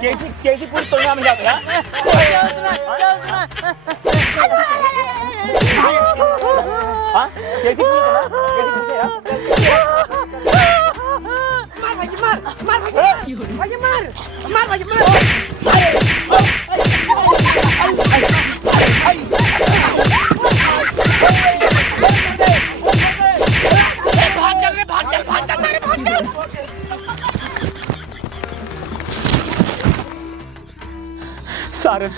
कैसी पूरी सोना में जाते हैं हाँ कैसी पूरी सोना कैसी पूरी है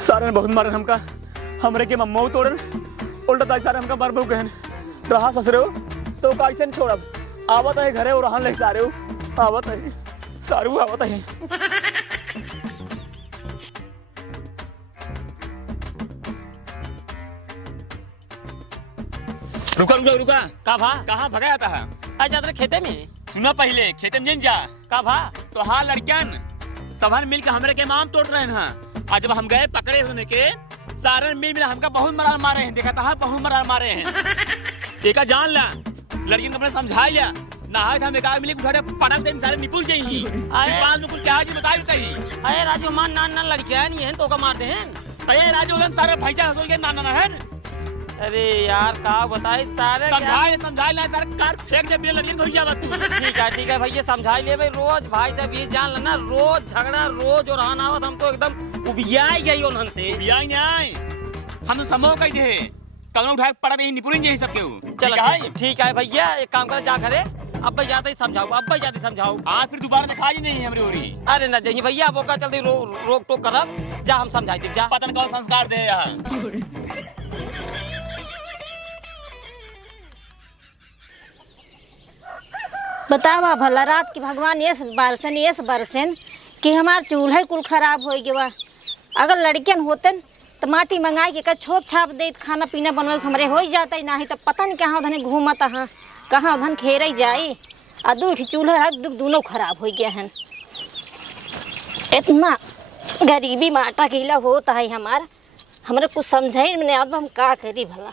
सारन बहुत मारन हमका हमरे के मम्मो तोड़न उल्टा दाई सारे हमका मार बहु कहन रहा ससरे हो तो कैसे न छोड़ब आवत है घरे और रहन ले सारे हो आवत है सारू आवत है रुका रुका रुका का भा कहाँ भगाया था आज जाते खेते में सुना पहले खेते में जा का भा तो हाँ लड़कियन सबन मिल के हमरे के माम तोड़ रहे हैं आज जब हम गए पकड़े होने के सारन मिल हमका बहुत मरार मारे हैं देखा था बहुत मरार मारे हैं देखा जान ला लड़कियों को अपने समझा लिया नहा था मैं मिली उठाड़े पड़क दे सारे निपुल जाई बाल में कुछ क्या जी बताई कही अरे राजू मान नान नान लड़कियां नहीं है तो का मारते हैं अरे राजू सारे भैसा हो गए नाना ना है अरे यार का बताई सारे समझाए ना तार कार फेंक दे बिना लड़कियों को ही जावा तू ठीक है भैया समझाई ले भाई रोज भाई से भी जान लेना रोज झगड़ा रोज और रहन आवत हम तो एकदम उबियाई गई उन्हन से उबियाई नहीं हम तो समो कह दे कल उठा पड़ा दे निपुरिन जही सब के चल ठीक है भैया एक काम कर जा करे अब जाते ही समझाओ अब जाते समझाओ आज फिर दोबारा दिखा ही नहीं हमरी ओरी अरे ना जही भैया अब का चलते रोक टोक करब जा हम समझाई दे जा पतन कौन संस्कार दे यार बतावा भला रात की भगवान ये बरसन कि हमार चूल्हा कुल खराब हो गया अगर लड़कियन होतन तो माटी मंगाई के छोप छाप दे खाना पीना बनल हमरे हो जाता ही नहीं तो पता नहीं कहाँ उधन घूमत हाँ कहाँ उधन खेर जाए आ दूठ चूल्हा दोनों खराब हो गया है इतना गरीबी में आटा गीला होता है हमारे कुछ समझे मैंने अब हम का करी भला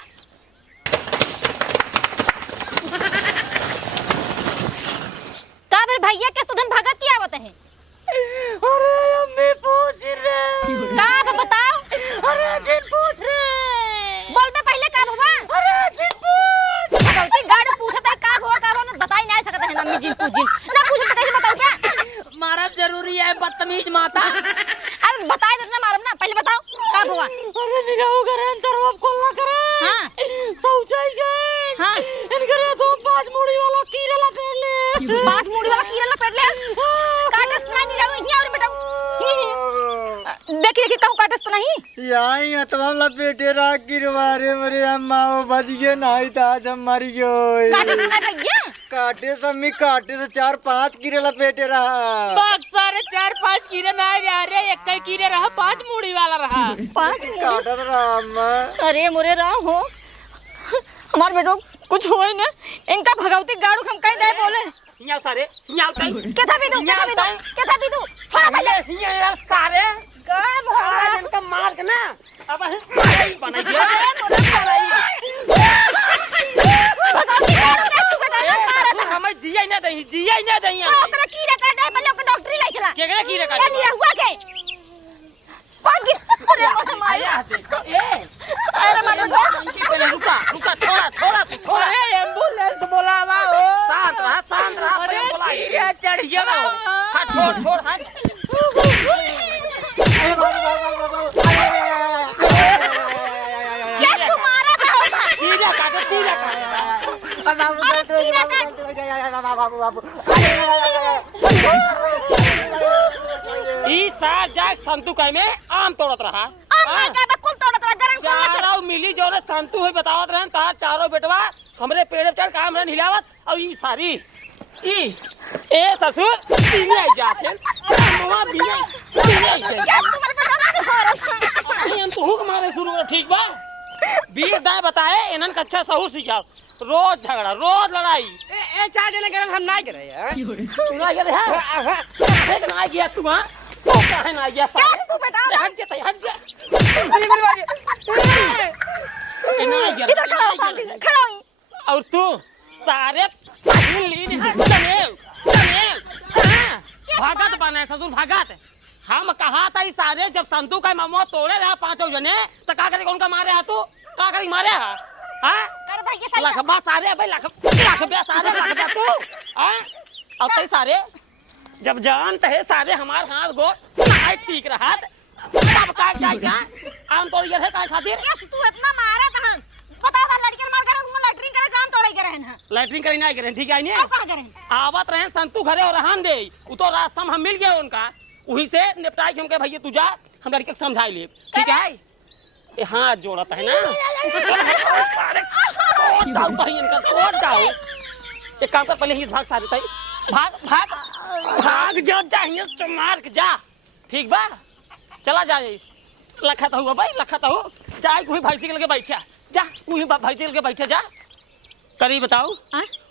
भैया के सुधन भगत क्या आवत है अरे अम्मी पूछ रहे का बताओ अरे जिन पूछ रहे बोल में पहले का हुआ अरे जिन पूछ गलती गाड़ी पूछता है का हुआ ना बता ही नहीं सकता है अम्मी जिन ना पूछ कैसे बताओ क्या मारब जरूरी है बदतमीज माता अरे बता दे ना मारब ना पहले बताओ का हुआ अरे निगाह करे अंतर अब खोलना करे हां सौचाई गए हां इनके तो 5 मूड़ी वाला कीड़ा लपेट ले 5 मूड़ी वाला कीड़ा लपेट ले काटस नहीं रहो यहां और बेटा देखिए कि कहूं काटस तो नहीं यही अतवा लपेटे रा गिरवारे मरे अम्मा वो बच गए नहीं था आज हम मर गए काटस नहीं भैया काटे सम्मी काटे से 4-5 कीड़े लपेटे रहा बाग सारे 4-5 कीड़े नहीं रहा रे एक ही कीड़े रहा 5 मूड़ी वाला रहा 5 काटा रहा अम्मा अरे मोरे राम हो हमार बेटो कुछ होए ना इनका भगवती गाड़ू हम कह दे बोले न्याव सारे न्याव तई केथा भी दू छोड़ पहले यार सारे का भगवान इनका मार के ना अब माई बना दिया हमें जिया ही ना दही ओकरा कीड़ा काट दे पहले ओकरा डॉक्टर ले चला केकरा कीड़ा काट ए निरा हुआ के पाग अरे ओ माया ए अरे मारो पहले रुका थोड़ा ए एम्बुलेंस बुलावा ओ शांत रहा अरे कीड़ा चढ़ गया हाथ छोड़ हाथ क्या तुम्हारा था कीड़ा काट ई सार जाए संतु कह में आम तोड़त रहा कुल तोड़त रहा गरम चारों मिली जो ने संतु है बतावत रहन तार चारों बेटवा हमरे पेड़ चढ़ काम रहन हिलावत और ई सारी ई ए ससुर बिने जाते मम्मा बिने क्या तुम्हारे पे हम तो हुक मारे शुरू ठीक बा वीर दाए बताए इनन का अच्छा सहू सिखाओ रोज झगड़ा रोज लड़ाई ए चार दिन करन हम नहीं करे हैं तू ना करे है ना गया तू हां तो काहे ना गया क्या तू बेटा हट जा मेरी बात ए ना गया इधर खड़ा हो और तू सारे लीन है चले भागत बना ससुर भागत हम कहा था सारे जब संतू का ममो तोड़े रहा पांचों जने तो का करे कौन का मारे हा तू का करी मारे हा हां कर भैया सही लखबा सारे भाई लख बे सारे लख बे तू हां अब तई सारे जब जानते है सारे हमार हाथ गोड़ नहीं ठीक रहा अब का क्या आम तोड़ गए है का खातिर तू इतना मारा था बता दा लड़के मार कर वो लैट्रिन करे काम तोड़े करे हैं लैट्रिन करी नहीं करे ठीक है ने का करे आवत रहे संतू घरे और रहन दे उ तो रास्ता में हम मिल गए उनका वहीं से निपटाई के हमके भैया तू जा हम लड़के को समझा ले ठीक है ये हाथ जोड़ता है ना तोड़ दाओ भाई इनका तोड़ दाओ एक काम कर पहले ही भाग सारे तई भाग भाग भाग जा जाइए मार के जा ठीक बा चला जा लखा तो हुआ भाई लखा तो हो जा कोई भाई से लेके बैठा जा कोई भाई से लेके बैठा जा करी बताओ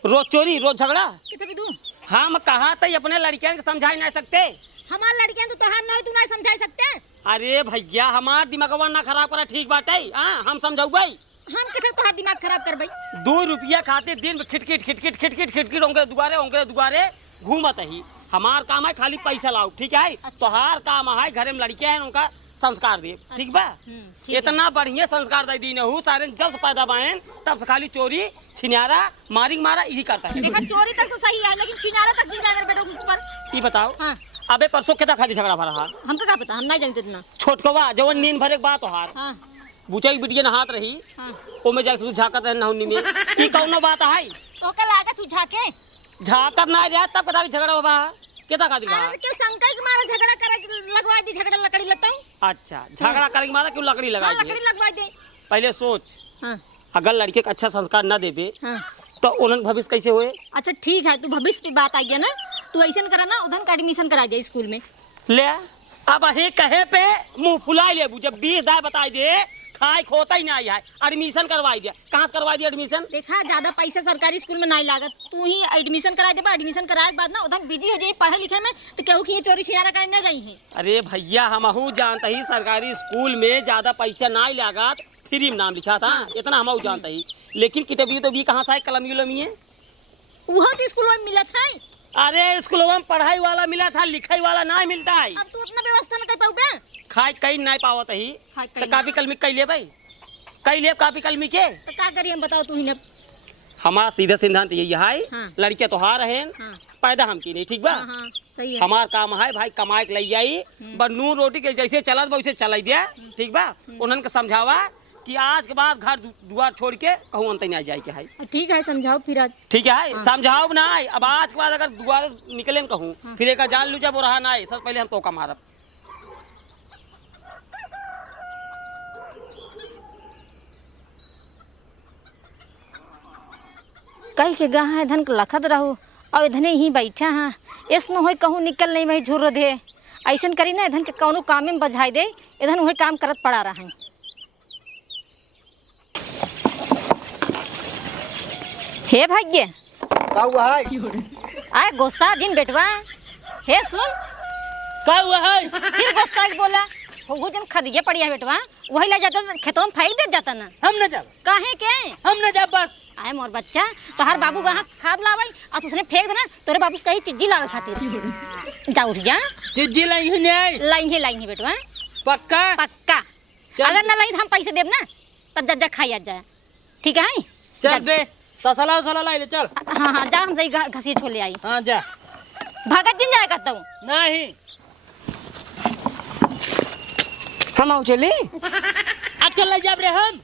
रोज चोरी रोज झगड़ा कितने भी दूं हम कहा था अपने लड़कियां को समझा नहीं सकते हमार लड़कियां तो तोहार नहीं तू नहीं समझा सकते अरे भैया हमार दिमागवा ना खराब करा ठीक बाटे हाँ हम समझाऊ भाई हम किसे तोहार दिमाग खराब कर भाई 2 रुपया खाते दिन में खिटखिट ओंगे दुआरे घूमत ही हमार काम है खाली पैसा लाओ ठीक है तोहार काम है घरे में लड़कियां हैं उनका संस्कार दे ठीक बा इतना बढ़िया संस्कार दे दी हूँ सारे जब से पैदा बाएन तब से खाली चोरी छिनारा मारी मारा यही करता है देखा चोरी तक तो सही है लेकिन छिनारा तक नहीं जाने बेटा ऊपर ये बताओ हाँ। अबे परसों कितना खाती झगड़ा भरा हार हमको क्या पता हम नहीं जानते इतना छोटकवा जवन नींद भरे बात हार हाँ बुचाई बिटिया नहात रही हाँ ओ में जाके झाकत रहे नहुनी में ई कौनो बात है तो कल आगे तू झाके झाकत ना रहा तब कदा झगड़ा होबा केता खातिर बा अरे के शंकर के मारा झगड़ा करे लगवा दी झगड़ा लकड़ी लगता हूं अच्छा झगड़ा करे के मारा क्यों लकड़ी लगा दी लकड़ी लगवा दे पहले सोच हां अगर लड़के का अच्छा संस्कार ना देबे हां तो उन्हन भविष्य कैसे होए अच्छा ठीक है तू भविष्य की बात आई है ना तू ऐसा करा ना उधर का एडमिशन करा दे स्कूल में ले अब हे कहे पे मुंह फुला ले जब 20 दाय बताई दे खाए खोता ही नहीं है एडमिशन करवाई दे कहां से करवाई दे एडमिशन देखा ज्यादा पैसा सरकारी स्कूल में नहीं लागत तू ही एडमिशन करा दे एडमिशन कराए के बाद ना उधर बिजी हो जाए पढ़े लिखे में तो केहू की चोरी छियारा करने ना जाई है अरे भैया हमहू जानते ही सरकारी स्कूल में ज्यादा पैसा नहीं लागत फ्री में नाम लिखा था इतना हमहू जानते ही लेकिन किताबी तो भी कहाँ से कलमी उलमी है वहाँ तो स्कूल में मिला था अरे स्कूल में पढ़ाई वाला मिला था लिखाई वाला नहीं मिलता है अब तू उतना व्यवस्था न कर पाऊबे खाए कहीं नहीं पावत ही तो कापी कलमी कैले भाई कैले कापी कलमी के तो क्या करिए हम बताओ तू ही ने हमारा सीधा सिद्धांत यही है हाँ। लड़कियां तो हार हैं हाँ। पैदा हम की नहीं ठीक बा हाँ, हाँ, सही है हमार काम है भाई कमाए के ले आई नून रोटी के जैसे चलत वैसे चला दिया ठीक बा उन्हन के समझावा कि आज के बाद घर दुआर छोड़ के कहूँ अंत नहीं जाए के है ठीक है समझाओ फिर आज ठीक है समझाओ ना अब आज के बाद अगर दुआर निकले न कहूँ फिर एक जान लू जब रहा ना सबसे पहले हम तो का मारब कहीं के गाँव धन के लखत रहू और इधने ही बैठा हाँ इसमें हो कहूँ निकल नहीं वही झुर्र दे ऐसा करी ना इधन के कौनो काम में बजाई दे इधन वही काम करत पड़ा रहा है हे भाग्य का हुआ है आए गुस्सा दिन बेटवा हे सुन का हुआ है फिर गुस्सा बोला वो जन खदिया पड़िया बेटवा वही ले जाता खेतों में फेंक दे जाता ना हम न जाब काहे के हम न जाब बस आए मोर बच्चा तो हर बाबू वहाँ खाद लावाई और तुसने फेंक देना तोरे बाबू से कहीं चिज्जी लावे खातिर जा उठ जा चिज्जी लाई नहीं लाइन बेटवा पक्का पक्का अगर ना लाई तो हम पैसे देब ना तब जज्जा खाई आ जाए ठीक है चल दे तसला उसला लाई ले चल हाँ हाँ जा हम सही घसी छोले आई हाँ जा भगत दिन जाए करता हूँ नहीं हम आओ चली अकेले ले जाब रे हम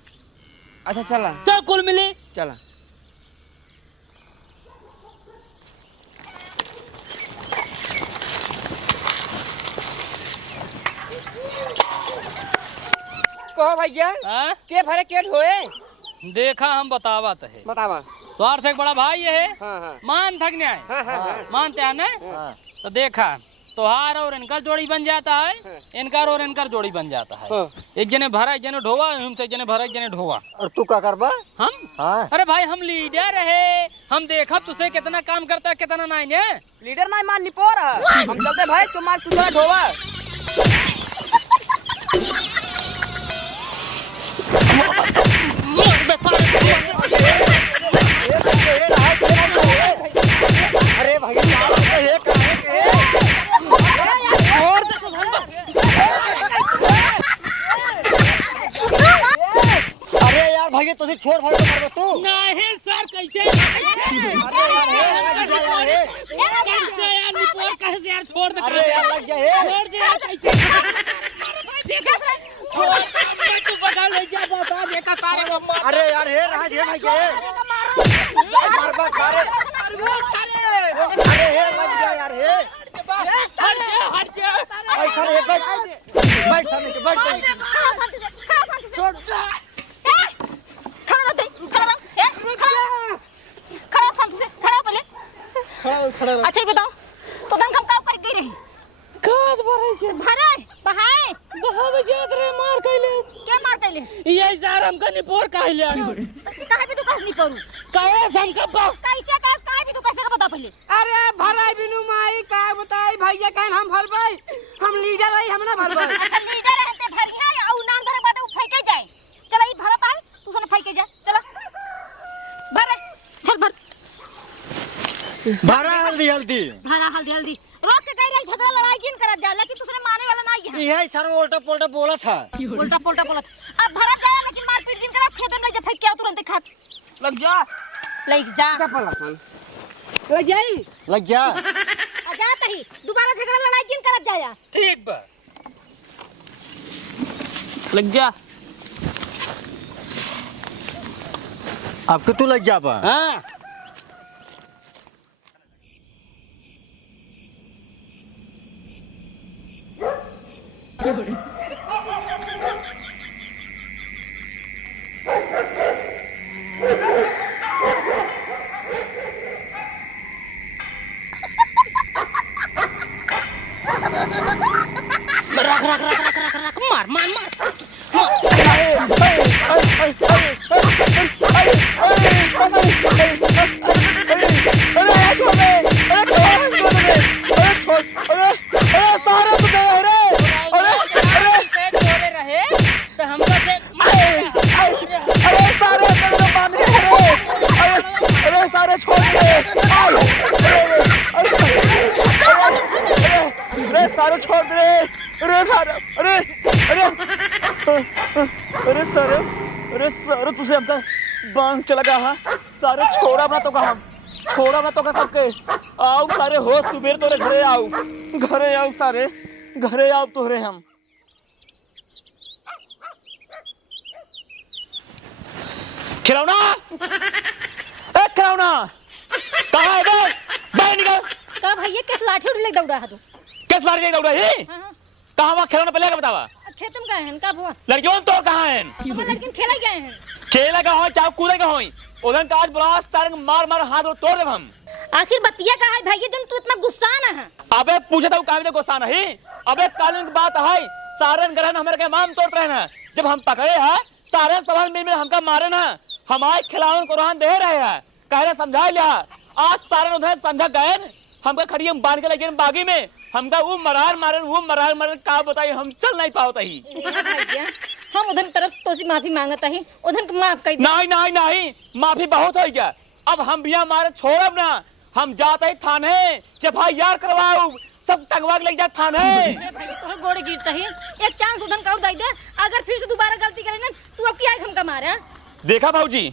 अच्छा चला तो कुल मिले चला कहो भैया हाँ? के भरे केट होए देखा हम बतावत है बतावा तोहार से एक बड़ा भाई है हाँ हाँ मान थकने आए हाँ हाँ मानते हैं ना तो देखा तोहार और इनका जोड़ी बन जाता है इनकार और इनकार जोड़ी बन जाता है हाँ। एक जने भरा एक जने ढोवा हमसे एक जने भरा एक जने ढोवा और तू क्या करबा हम हाँ अरे भाई हम लीडर है हम देखा तुझसे कितना काम करता है कितना नहीं ने लीडर नहीं मान निपोर हम चलते भाई तुम मार तुझे ढोवा अरे भैया ये तो छोड़ भाग कर तू। नहीं सर कैसे अरे यार लग जा यार कैसे यार निपोर कैसे यार छोड़ दे अरे यार लग जा हे छोड़ दे यार कैसे छोड़ तू बता ले जा बता देखा सारे को मार। अरे यार हे राज हे भाई के मार बस सारे अरे हे लग जा यार हे हट जा बैठ हे बैठ सामने के बैठ छोड़ खड़ा दे खड़ा शांति से खड़ा पहले खड़ा अच्छा ये बताओ तो दन कब कर गई रही खाद भरे के भरे बहाए बहुत ज्यादा रे मार कैले क्या मार कैले ये यार हमका निपोर कहले काहे भी तो कस नहीं पड़ू कहे हमका बस कैसे कस काहे भी तो कैसे का बता पहले अरे भराई बिनु माई का बताई भैया कहन हम भरबाई हम लीडर रही हम ना भरबाई अच्छा लीडर रहते भरिया और नाम धरे बाटे उ फेंके जाए चला ई भरा पाए तू सन फेंके जा चला भरे चल भर भरा हल्दी भरा हल्दी रोक के कह रही झगड़ा लड़ाई किन करत जा लेकिन दूसरे माने वाला नहीं है यही सारा उल्टा पुल्टा बोला था उल्टा पुल्टा बोलत अब भरा जा लेकिन मारपीट दिन करत खेत में जा फेंक के आओ तुरंत खात लग जा लग जा लग जाई लग जा आ जा तही दोबारा झगड़ा लड़ाई किन करत जाया ठीक बा लग जा अब तो तू लग जा बा हां तुझे हमका बांग चला गया सारे छोड़ा ना तो कहा छोड़ा ना तो कहा सबके आओ सारे हो सुबेर तोरे घरे आओ सारे घरे आओ तोरे हम खिलौना ए खिलौना कहाँ है बे बाहर निकल का भैया किस लाठी उठ ले दौड़ा है तू किस बार दौड़ा है हां हां कहाँ वहाँ खिलौना पहले का बतावा खेत में गए हैं का बुआ लड़कियों तो कहाँ हैं हम लड़किन खेला गए हैं खेला का हो चाहे कूदे का हो उधर काज बरास सारंग मार मार हाथ और तोड़ दे हम आखिर बतिया का है भैया जन तू इतना गुस्सा ना है अबे पूछे तो काहे गुस्सा नहीं अबे कानून की बात है सारन ग्रहण हमारे के माम तोड़ रहे हैं जब हम पकड़े हैं सारे सवाल में हमका मारे ना हमारे खिलावन को रोहन दे रहे हैं कह रहे समझा लिया आज सारन उधर समझा गए हमका खड़ी हम बांध के लगे बागी में हमका वो मरार मारे का बताइए हम चल नहीं पाओ तही भैया हम उधर तरफ तो से माफी मांगता है उधर के माफ कर नहीं माफी बहुत हो गया अब हम भी हमारे छोड़ब ना हम जाते ही थाने एफआईआर करवाओ सब टंगवा के ले जा थाने तोहर गोड़ गिरता है एक चांस उधर का दे दे अगर फिर से दोबारा गलती करे ना तू अब क्या हम का मारे देखा भाऊजी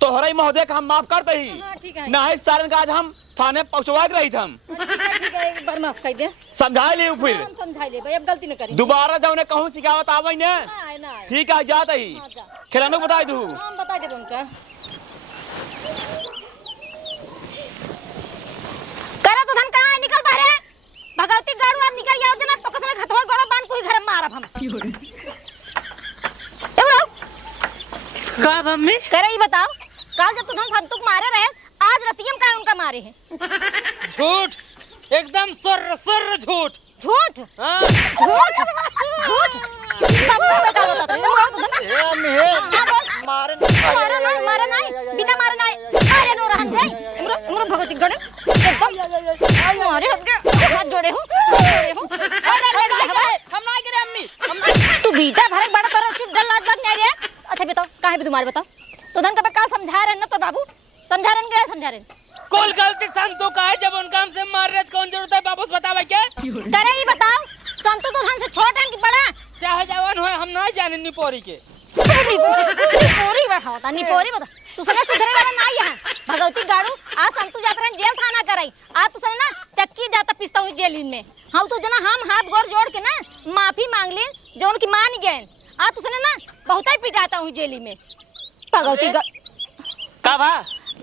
तोहरा ही महोदय का हम माफ करते ही हां ठीक है ना इस सारन का आज हम थाने पहुंचवा के रही हम ठीक है एक बार माफ कर दे समझा ले फिर हम समझा ले भाई अब गलती न करी दोबारा जाओ ने कहूं सिखावत आवे ने ना ठीक है जाता ही खिलानो बता दू हम बता दे उनका करा तो धन कहां निकल बाहर भगवती गाड़ू आप निकल जाओ ना तो कसम खतवा गोड़ा बांध कोई घर में मारब हम का मम्मी करे ही बताओ कल जब तुम संतुक मारे रहे आज रतियम का उनका मारे हैं झूठ एकदम सर झूठ झूठ हां झूठ झूठ सबको बता बता ए अम्मी हे मारे मारे नहीं बिना मारे नहीं अरे नो रहन दे इमरो भगवती गड़ एकदम मारे हाथ जोड़े हूं अरे हम नहीं करे अम्मी तू बीटा भरे बड़ा तरह चुप डल लाज लग नहीं रे अच्छा बताओ काहे भी तुम्हारे बताओ तो धन का का समझा रहे न तो बाबू समझा रहे क्या समझा रहे कौन गलती संतु का है जब उनका हमसे मार रहे कौन जरूरत है वापस बतावे क्या करे ही बताओ संतु तो धन से छोटा है कि बड़ा चाहे जवान हो हम नहीं जाने निपोरी के निपोरी बैठा निपोरी बता तू सने सुधरे वाला ना यहाँ भगवती गाड़ू आज संतु जात्रा जेल थाना कराई आज तू सने ना चक्की जाता पिसता हुई जेल में हम तो जना हम हाथ गोड़ जोड़ के ना माफी मांग ली जो उनकी मान गए आज तू सने ना बहुत ही पिटाता हूँ जेली में भगवती का भा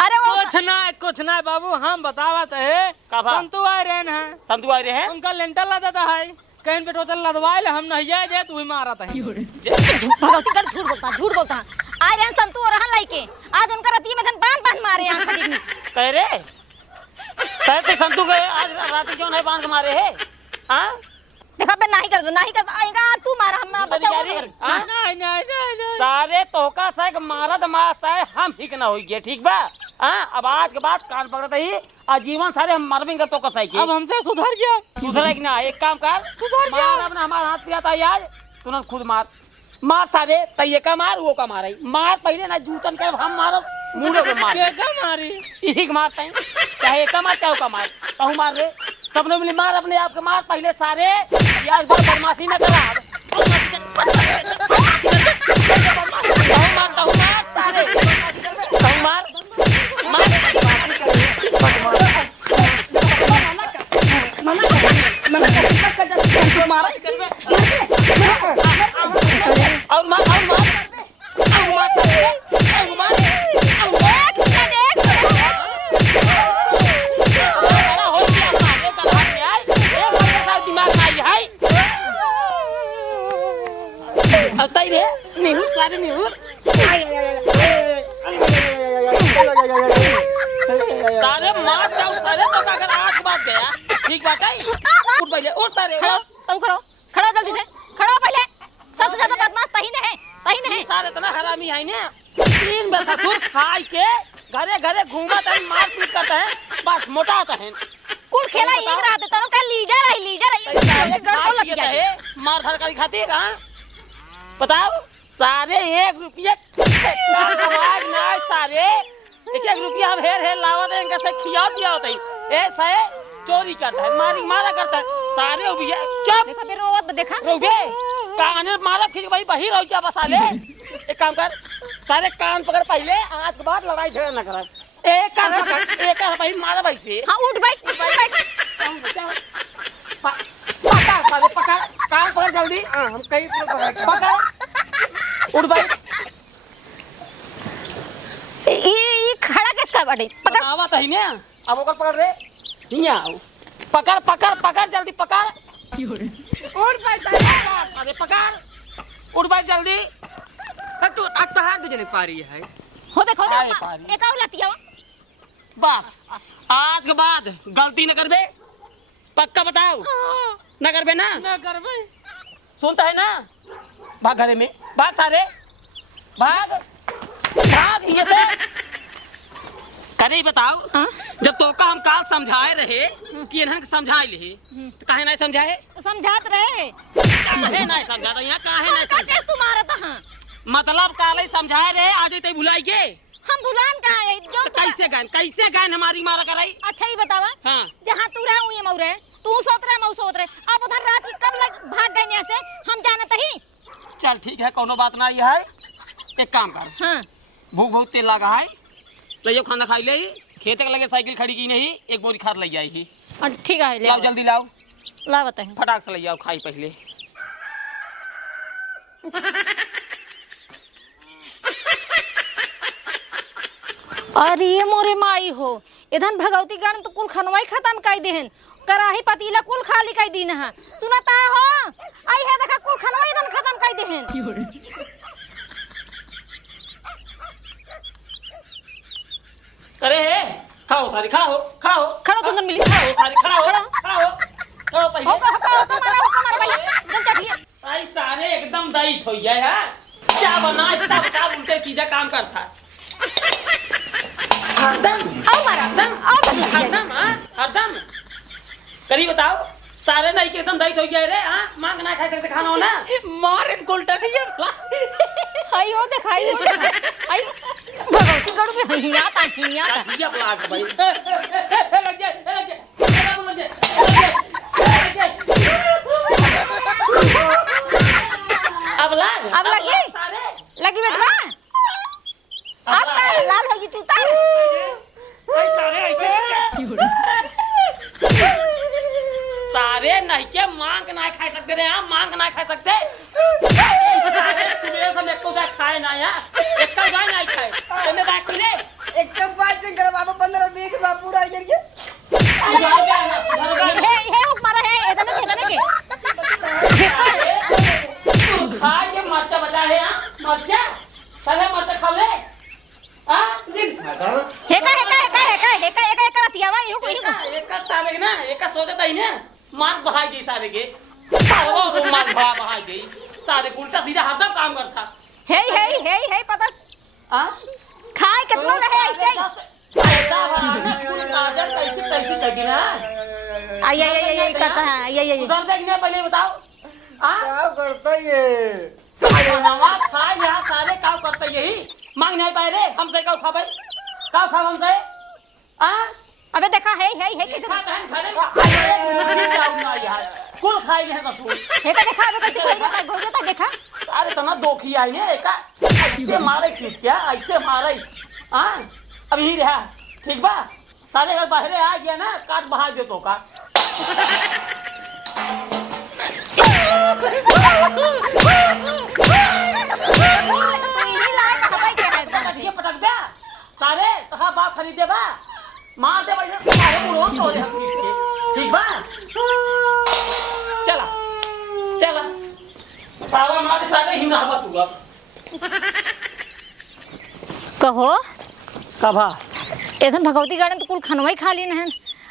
अरे वो कुछ ना बाबू हम बतावत है का भा संतु आ रहे हैं संतु आ रहे हैं उनका लेंटर लदाता है कहीं पे टोटल लदवाए हम नहीं जाए तू ही मारा था भगवती कर झूठ बोलता आ रहे संतु और रहन लाइके आज उनका रतिया में बांध मारे यहाँ खड़ी कह रे कहते संतु के आज रात क्यों नहीं बांध के मारे है हां देखा बे नहीं कर आएगा तू मारा हम ना बचाओ नहीं सारे तोका से मारत मार से हम ठीक ना होई गए ठीक बा हां अब आज के बाद कान पकड़ते ही आजीवन सारे हम मरवेंगे तो कसाई के अब हमसे सुधर जा सुधरे कि ना एक काम कर मार अपना हमारा हाथ पिया था यार तुरंत खुद मार सारे तैये का मार वो का मारे मार पहले ना जूतन के हम मारो मुंडे को मार के का मारी ठीक मारते हैं चाहे एक का मार चाहे का मार कहूं मार रे सबने मिली मार अपने आप के मार पहले सारे यार बहुत बदमाशी न करा कहूं मार सारे कहूं मार और मार सारे मार जाओ सारे तो अगर आंख बात गया ठीक बात है उठ पहले उठ सारे तुम खड़ो जल्दी से खड़ो पहले सबसे ज्यादा बदमाश सही ने है सारे तना हरामी है ना 3 बरसा दूर खाई के घरे घूमत है मार पीट करता है बस मोटा होता है कुल खेला एक रात तो का लीडर है गड़बड़ लग गया है मार धर कर खाती है कहां बताओ सारे 1 रुपया ना सारे 1 रुपया हम हेर लावत है इनका से खिया दिया होता है ऐसा है चोरी करता है मारा करता है सारे चुप देखा बे रोवत देखा रोगे कान मारा खींच भाई बही रहो जा बस आले एक काम कर सारे कान पकड़ पहले आज के बाद लड़ाई झगड़ा न कर एक कान पकड़ एक भाई मारा भाई से हां उठ भाई पकड़ सारे पकड़ कान पकड़ जल्दी हम कहीं पकड़ उठ भाई ये खड़ा किसका बाटे पकड़ आवत है ने अब ओकर पकड़ रे हिया पकड़ जल्दी पकड़ उठ भाई अरे पकड़ उठ भाई जल्दी तू आज तो हाथ तुझे नहीं पा रही है हो देखो आए पारी। एक और लतिया बस आज के बाद गलती न करबे पक्का बताओ न करबे ना सुनता है ना भाग घरे में भाग सारे भाग ये से करे बताओ जब तो का हम काल समझाए रहे कि इन्हन समझाए ले तो काहे नहीं समझाए समझात रहे काहे नहीं समझाता यहाँ काहे नहीं समझा तू मारत हां मतलब काले समझाए रहे आज ते भुलाई के हम भुलान कहां है जो तो कैसे गायन हमारी मारा कराई अच्छा ही बतावा हां जहां तू रहे उही मौरे तू सोत रहे मौ सोत रहे अब उधर रात की कब लग भाग गए यहाँ से हम जानत ही चल ठीक है कोनो बात नहीं है एक काम कर हां भूख बहुत तेल लगा है ले खाना खाई ले खेत के लगे साइकिल खड़ी की नहीं एक बोरी खाद ले जाएगी ठीक है ले लाओ जल्दी लाओ ला बताए फटाक से ले जाओ खाई पहले अरे ये मोरे माई हो इधन भगवती गण तो कुल खनवाई खत्म कर देहन कराही पतीला कुल खाली कर दीन है सुनता हो आई है देखा कुल खनवाई इधन खत्म कर देहन अरे खाओ सारी खाओ खड़ो तुम मिली खाओ सारी खाओ पहले हो तुम्हारा भाई एकदम चढ़िए आई सारे एकदम दाई हो गया है क्या बना इतना बता उल्टे सीधा काम करता है हरदम हरदम करी बताओ सारे नहीं के एकदम दाई हो गया रे हां मांग ना खा सकते खाना हो ना मार इनको उल्टा ठीक है हाय हो दिखाई हो आई भगवती गण में हिया ता ये ब्लाक भाई लग जा अब लगी करे यहाँ मांग ना खा सकते सुबह से मेरे को जा खाए ना यार एक का गाय नहीं खाए तो मैं बात करे एक कम बात नहीं करे बाबा 15-20 बाप पूरा गिर गया हे मारा है एदने के खाए ये मरचा बचा है यहाँ मरचा साले मरचा खा ले हाँ हेका रतियावा यो कोई एक का साले के ना एक का सोचे ताई ने मार बहाई गई सारे के सारे वो मार बहाई गई सारे उल्टा सीधा हरदम काम करता हे पता हाँ खाए कितना रहे ऐसे ऐसा बनाना फूल गाजर कैसे लगी ना आई करता है ये उधर देखने पहले बताओ हाँ क्या करता ये नवा खा यहाँ सारे काम करते यही मांग नहीं पाए रे हमसे क्या खा भाई क्या खा हमसे हाँ अबे देखा है देखा बहन खड़े कुल खाएंगे हैं रसूल हेका देखा अबे कैसे कोई होता देखा अरे तना दोखी आई ने एका ऐसे मारे खींच क्या ऐसे मारे हाँ अब ही रहा ठीक बा सारे अगर बाहर आ गया ना काट बहा दो तो का पटक दे सारे तहा बाप खरीदे बा मार दे भाई सारे मुरों तो हम खींच के ठीक बा चला सारा मार दे सारे हिंगा हवा तू कहो कभा एधन भगवती गार्डन तो कुल खनवा ही खा लिए हैं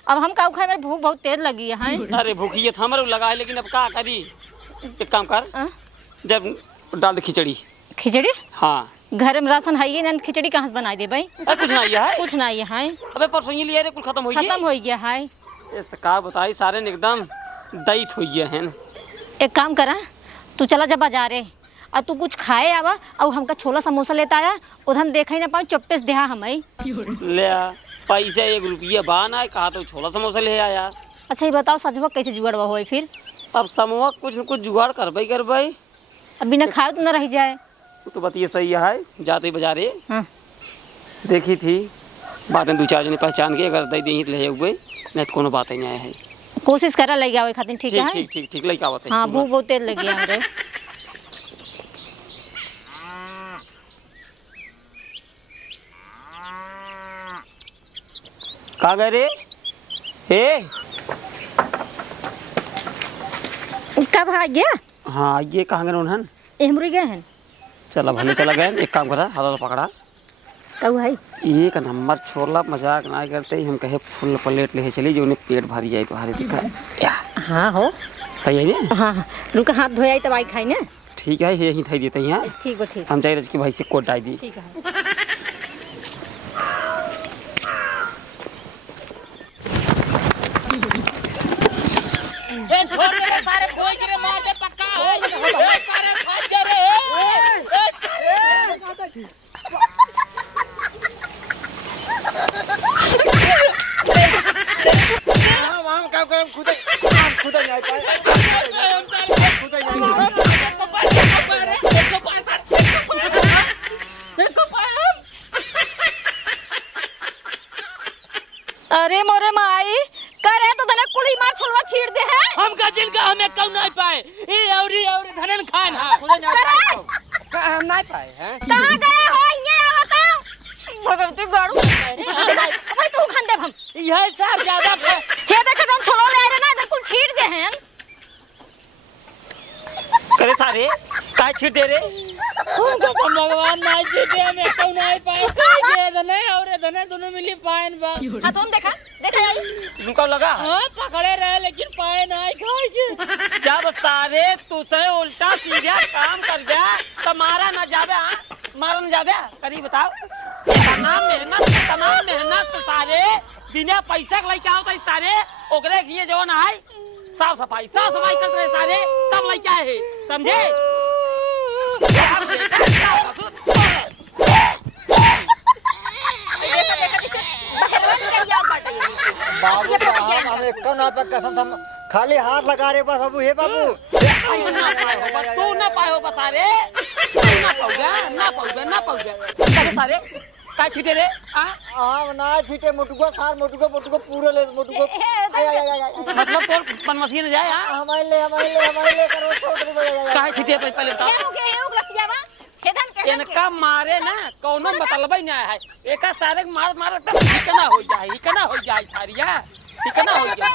अब हम काऊ खाए मेरे भूख बहुत तेज लगी है अरे भूखी हमरे लगा है लेकिन अब क्या करी एक काम कर जब डाल दे खिचड़ी हाँ घर में राशन है ना खिचड़ी कहाँ से बना दे भाई कुछ नहीं है कुछ नहीं है अबे परसों ही लिया रे कुल खत्म हो गया है इस का बताई सारे ने एकदम दैत हो गए हैं एक काम करा तू चला जा बाजारे और तू कुछ खाए आवा और हमका छोला समोसा लेता आया उधर हम देखा ही ना पाऊँ चुप्पे से देहा हमें ले आ पैसा 1 रुपया बाना है कहा तो छोला समोसा ले आया अच्छा ये बताओ सजवा कैसे जुगाड़वा हो फिर अब समोसा कुछ न कुछ जुगाड़ करबे अब बिना खाए तो न रह जाए तो बताइए सही है जाते बाजारे हाँ देखी थी बातें 2-4 जने पहचान के अगर दे दी तो ले हुए नहीं तो कोनो बात ही नहीं है कोशिश करा लग आओ खातिर ठीक है ठीक लइका बात हाँ भूख बहुत तेज लगी हमारे का गए रे हे कब आ गया हाँ ये कहाँ गए उन्हन एमरी गए हैं चला भले चला गए एक काम करा हाथ पकड़ा कब है एक नंबर छोड़ला मजाक ना करते ही हम कहे फुल प्लेट ले चली जो उन्हें पेट भरी जाए तुम्हारे दिखा हाँ हो सही है ना हाँ रुका हाथ धोया दवाई खाई ना ठीक है यही थी देते हैं ठीक है ठीक हम चाहिए कि भाई से कोट डाल दी ठीक है अरे मोरे माई करे तो धने कुली मार छुलवा छीड़ दे है हम का जिन का हमें कम नहीं पाए ई औरी धनन खान हां हम नहीं पाए हैं कहां गए हो ये बताओ भगवती गाड़ू भाई तू खान दे हम यह सब ज्यादा हे देख हम छुलो ले रे ना इधर कुल छीड़ दे हैं करे सारे काय छीट दे रे उनको भगवान ना छीटे हमें कम नहीं पाए ये धने और धने दोनों मिली पाए बा हां तुम देखा तुमको लगा हां पकड़े रहे लेकिन पाए नहीं खाए के जब सारे तुसे उल्टा सीधा काम कर जा तो मारा ना जावे मारा ना जावे करी बताओ तमाम मेहनत तो सारे बिना पैसा के लेके आओ तो सारे ओकरे लिए जो ना है साफ सफाई करते रहे सारे तब लेके आए है समझे बाबू हम एक ना पे कसम हम खाली हाथ लगा रहे बस बाबू हे बाबू तू ना पाओ बस सारे ना पाओगे सारे काय छीटे रे आम ना छीटे मोटुको खार मोटुको पूरे ले मोटुको आय आय आय मतलब तोर बनमसी न जाए हां हमारे ले करो छोड़ दे काहे छिटे पहले बताओ केहू के एहू लग जावा खेदन के इनका मारे ना कौनो मतलबई ना है एका सारे मार ठिकाना हो जाए सारिया ठिकाना हो जाए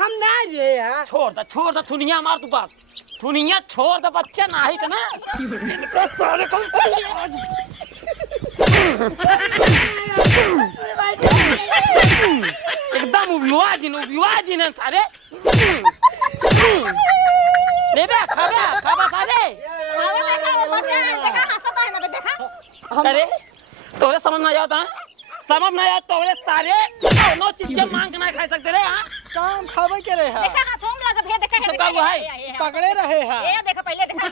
हम ना रे हां छोड़ द थुनिया मार तू बात थुनिया छोड़ द बच्चा ना है ना इनका सारे को एकदम विवादिन सारे ले बे खाबा सारे अरे तोरे समझ ना आता तोरे सारे नो चीज मांग के ना खा सकते रे हां काम खावे के रे हां देखा हाथों में लगा देखा सब का हुआ है पकड़े रहे हां ए देखा पहले देखा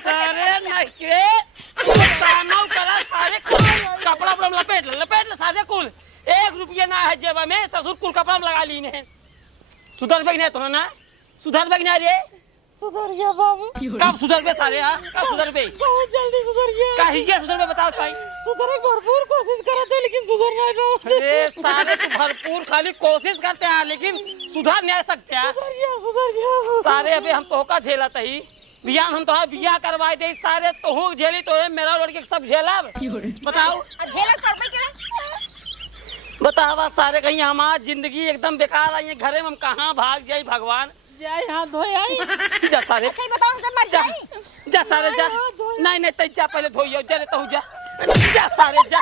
सारे नखरे तानव करा सारे कपड़ा पर लपेट सारे कुल 1 रुपया ना है जेब में ससुर कुल कपड़ा में लगा लीने सुधर बेग नहीं तो ना सुधर बेग नहीं रे सुधर जा बाबू कब सुधर बे सारे हां कब सुधर बे बहुत जल्दी सुधर जा काहे के सुधर बे बताओ ताई सुधरने की भरपूर कोशिश करते हैं लेकिन सुधर नहीं रहे अरे सारे तो भरपूर खाली कोशिश करते हैं लेकिन सुधर नहीं सकते हैं सुधर जा सारे अबे हम तो का झेला तही बियाह हम तो बियाह करवाए दे सारे तो हो झेली तो मेरा लड़के सब झेला बताओ झेला करबे के बतावा सारे कहीं हमार जिंदगी एकदम बेकार आई है घरे में हम कहां भाग जाई भगवान जाए हाथ धोए आई जा सारे सही बताओ हम मर जा जाई जा सारे जा नहीं तै जा पहले धोइयो जा रे तू जा सारे जा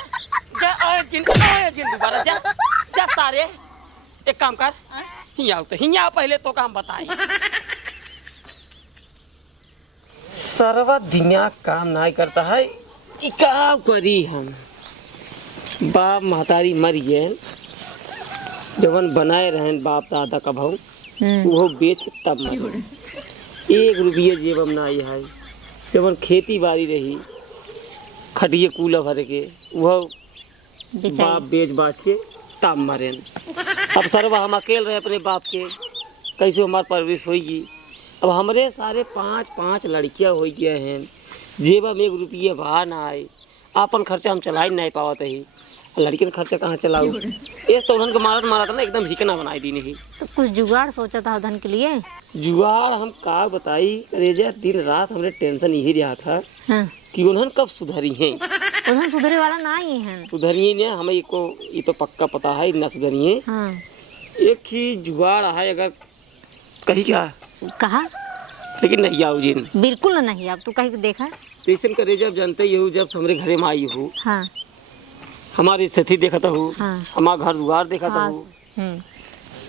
आए जिन दोबारा जा सारे एक काम कर हिया पहले तो काम बताई सर्वा दिमाग काम नहीं करता है कि का करी हम बाप महतारी मर गए जवन बनाए रहन बाप दादा का भाव वो बेच के तब मर 1 रुपया जेब में ना आई है जवन खेती बाड़ी रही खटिए कूला भर के वह बाप बेच बाच के तब मरे अब सरवा हम अकेले रहे अपने बाप के कैसे हमारी परवरिश होगी अब हमारे सारे 5 लड़कियां हो गए हैं जेबा में 1 रुपया बाहर ना आए अपन खर्चा हम चला ही नहीं पावत ही लड़की का खर्चा कहाँ चलाऊ ये तो उन्होंने मारा था ना एकदम हिकना बनाई दी नहीं तो कुछ जुगाड़ सोचा था धन के लिए जुगाड़ हम का बताई रेजा दिन रात हमने टेंशन यही रहा था कि उन्होंने कब सुधरी हैं उन्हें सुधरे वाला ना ही है सुधरी नहीं हमें ये तो पक्का पता है ना सुधरी है हाँ। एक ही जुगाड़ है अगर कहीं क्या कहा लेकिन नहीं आओ जी बिल्कुल नहीं आप तू कहीं देखा टेंशन करे जब जानते ही हो जब हमारे घरे में आई हो हाँ हमारी स्थिति देखता हूँ हाँ। हमारा घर दुआर देखता हूँ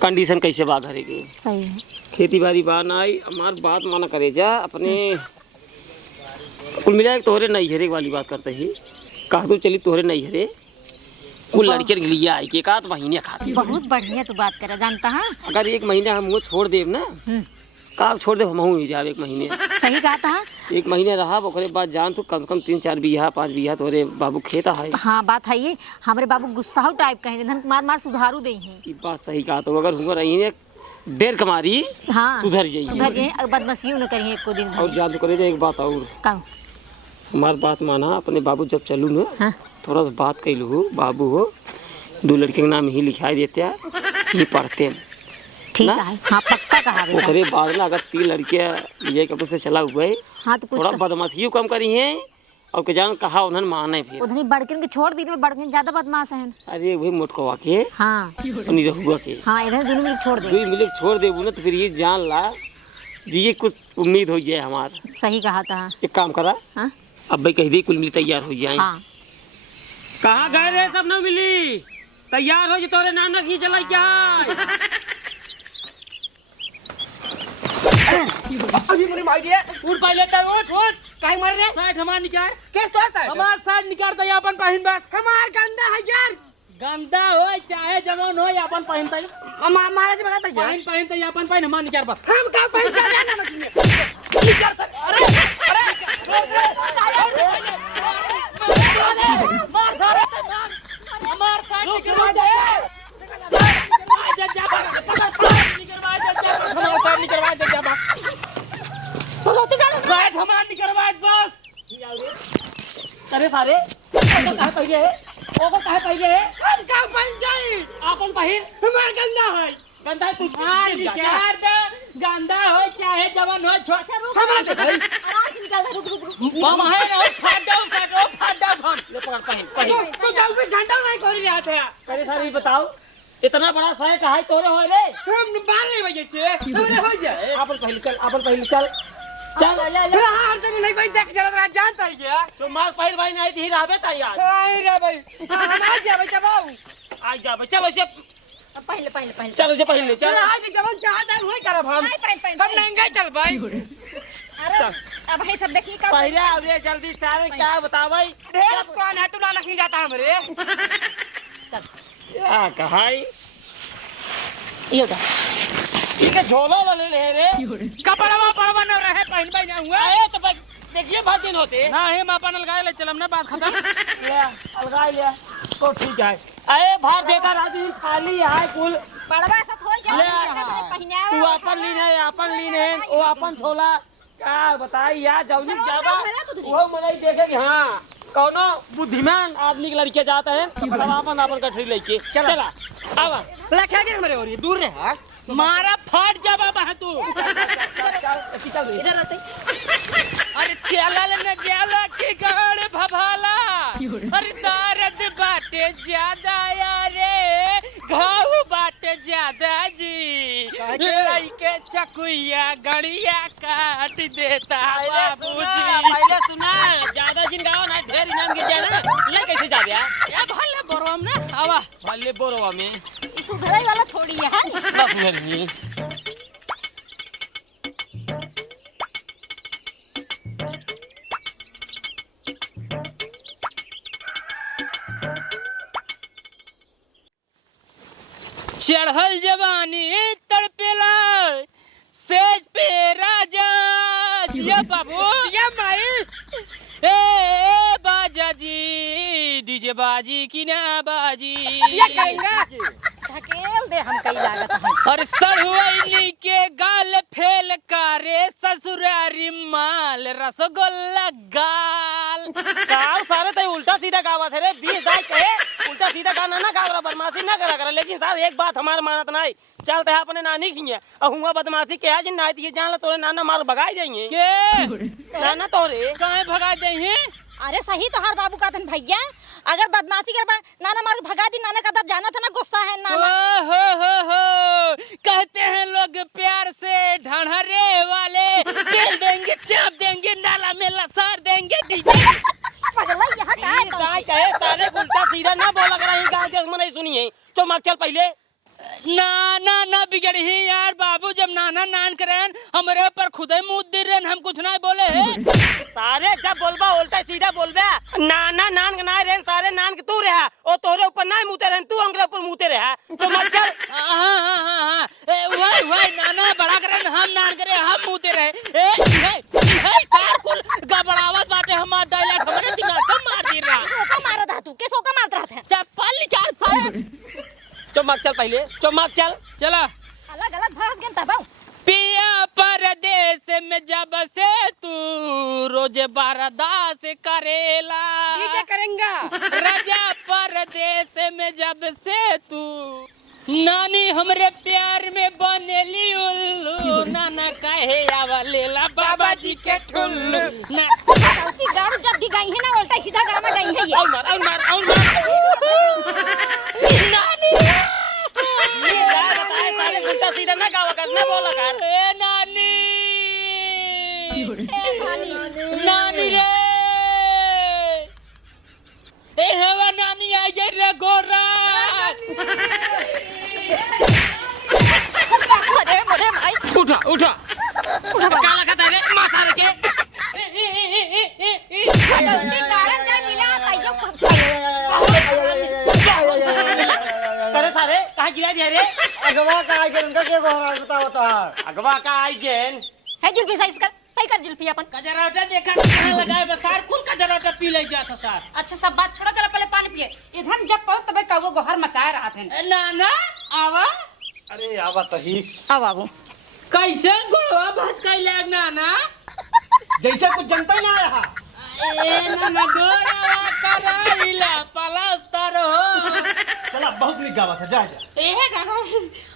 कंडीशन कैसे बा घरे के सही है खेती बाड़ी बार ना आई हमार बात माना करे जा अपने कुल मिला एक तोहरे नहीं हेरे वाली बात करते ही कहा तो चली तोहरे नहीं हेरे वो लड़के के लिए आई के 1 महीने खाती बहुत बढ़िया तू बात करा जानता है अगर 1 महीने हम वो छोड़ देव ना का छोड़ दे हम ही जाब 1 महीने सही कहा था 1 महीने रहा ओकरे बाद जान तो कम से कम 3-4 बीघा 5 बीघा तोरे बाबू खेता है हाँ बात है ये हमारे बाबू गुस्सा टाइप का है धन मार सुधारू दे हैं ये बात सही कहा तो अगर हुआ रही है देर कमारी हाँ सुधर जाइए सुधर जाइए बदमशियों न करिए एको दिन और जान तो करे जाए एक बात और का हमारी बात माना अपने बाबू जब चलू ना हाँ। थोड़ा सा बात कैलू हो बाबू हो 2 लड़के के नाम ही लिखाई देते हैं ये पढ़ते हैं ठीक ना? है हाँ पक्का कहा बेटा ओकरे बाद ना अगर 3 लड़के ये कब से चला हुआ है हाँ तो थोड़ा कुछ बदमाशियों कम करी है और के जान कहा उन्होंने माने फिर उधर बड़किन के छोड़ दी में बड़किन ज्यादा बदमाश है अरे वही मोटकवा के हाँ निरहुआ के हाँ इधर दोनों मिल छोड़ दे 2 मिले छोड़ दे ना तो फिर ये जान ला जी कुछ उम्मीद हो जाए हमार सही कहा था एक काम करा हाँ अब भाई कह दी कुल मिली तैयार हो जाए हाँ कहाँ गए रे सब न मिली तैयार हो जी तोरे नाम न खींच चला क्या अभी मेरी माई दिया उठ पहले उठ काहे मर रे साइड हमार निकाल केस तोड़ता है हमार साइड निकाल दे अपन पहन बस हमार गंदा है यार गंदा हो चाहे जवान हो अपन पहन तई मारा जी बता यार पहन तई अपन पहन हमार निकाल बस हम का पहन के जाना मत मार सारे हमार साइड निकलवा दे अरे सारे ओको काहे पहले हम का बन जाई आपन पहिर हमार गंदा है गंदा है तू निकाल दे गंदा हो चाहे जवान हो छोड़ हमार के भाई आराम से निकाल दे, रुक हम है ना फाट दो हम ले पकड़ पहिर तो 24 घंटा नहीं कर रहा था अरे सर ये बताओ इतना बड़ा शर्ट है तोरे हो रे हम बाल नहीं बजे से हमरे हो जाए आपन पहले चल चल फिर हां तुम नहीं भाई देख जरा रहा जानता है क्या तो मार पहिर भाई नहीं दी रहबे त यार आई रे भाई हम आ जा भाई जबाऊ आ जा चलो से पहले चलो से पहले चल चल आज जब चाहता है वही करब हम पहले हम नंगे चल भाई अरे अब है सब देखिए का पहले अब ये जल्दी सारे क्या बताओ भाई ढेर कौन है तू ना खिल जाता हमरे क्या कहाई ये उठा इनके झोला वाले ले रे कपड़ा न रहे पहन भाई ना हुआ आए तो देखिए बहुत दिन होते ना हे मापन लगाए ले चलम ना बात खत्म लिया अलगाई लिया तो ठीक है अरे भार देकर राजू खाली है कुल बड़वा सा हो जा ले तू अपन लीन है वो अपन छोला क्या बताई यार जौनिक जावा वो मलाई देखे कि हाँ कौनो बुद्धिमान आदमी के लड़के जाते हैं सब अपन कठरी लेके चला आवा लखा के हमरे और दूर रहे हां मारा फट जावा बहा तू इधर आते अरे चलल न जाला के गाड़ भभाला अरे दर्द बाटे ज्यादा यारे घाव बाटे ज्यादा जी लइके चकुइया गड़िया काट देता बाबूजी पहले सुना ज्यादा जिन गाओ ना ढेर इनाम के जाना ले कैसे जा गया ये भले बोरवा में आवा भले बोरवा में इस उधर वाला थोड़ी है बस मेरी चढ़ल जवानी तड़पेला सेज पे राजा ये बाबू ये माई ए बाजा जी डीजे बाजी की ना बाजी ये करेंगे धकेल दे हम कई लागत है और सड़ुआइली के गाल फेल कारे ससुरारी माल रसगुल्ला गाल गाँव सारे तो उल्टा सीधा गावा थे रे 20 दाई कहे उल्टा सीधा गाना ना गावरा बदमाशी ना करा करे लेकिन साहब एक बात हमारे मानत नहीं चलते है अपने नानी की है और हुआ बदमाशी के है जिन नाई थी जान ला तोरे नाना मार भगाई जाएंगे के नाना तोरे काहे भगाई जाएंगे अरे सही तो हर बाबू का तन भैया अगर बदमाशी कर नाना मार भगा दी नाना का दब जाना था ना गुस्सा है नाना हो कहते हैं लोग प्यार से ढढ़रे वाले खेल देंगे चाप देंगे नाला में लसार देंगे पगला यहाँ का है कहे सारे उल्टा सीधा ना बोला कर गाँव के नहीं सुनिए तो मग चल पहले ना बिगड़ी ही यार बाबू जब नाना नान करें हमारे ऊपर खुद ही मुँह दे रहे हम कुछ नहीं बोले सारे जब बोलबा उल्टा सीधा बोलबे नाना नान ना रहे सारे नान के तू रहा ओ तोरे ऊपर नहीं मुते रहे तू अंगरे ऊपर मुते रहा तो मत चल हां वही नाना बड़ा करें हम नान करे हम मुते रहे ए सार कुल गबड़ावत बाटे हमार डायलॉग हमरे दिमाग में मार दी रहा सोका मारा था तू के सोका मारता था चप्पल निकाल फाड़ चमक चल पहले चमक चल चला अलग अलग भारत के तबाऊ पिया परदेश में जब से तू रोज बरदास करेला डीजे करेंगे राजा परदेश में जब से तू नानी हमरे प्यार में बनेली उल्लू नाना कहे आवा लेला बाबा जी के ठुल्लू ना की गाड़ी जब भी गई है ना उल्टा सीधा गाना गई है ये और मार नानी ये बताए साले उल्टा सीधा ना गावा कर ना बोला कर ए नानी नानी रे ए हवा नानी आ जाए रे गोरा मोरे भाई उठा काला खाता रे मासार के जल्दी गाड़न जाए मिला ताइयो करे सारे कहां गिरा दिया रे अगवा का आई के गोरा बताओ तो अगवा का आई जेन है जुल्फी सही कर जुल्फी अपन कजराटा देखा कहां लगाए बसार कौन कजराटा पी ले गया था सर अच्छा सब बात छोड़ा चला पहले पानी पिए इधर जब पहुंच तब कहो गोहर मचाए रहा थे नाना आवा अरे आवा तही आ बाबू कैसे गुड़वा भाज कैले नाना जैसे कुछ जनता ही ना आया ए ना गोरा कराइला पलस्तर हो। चला बहुत निक गावा था जा जा। ए गाना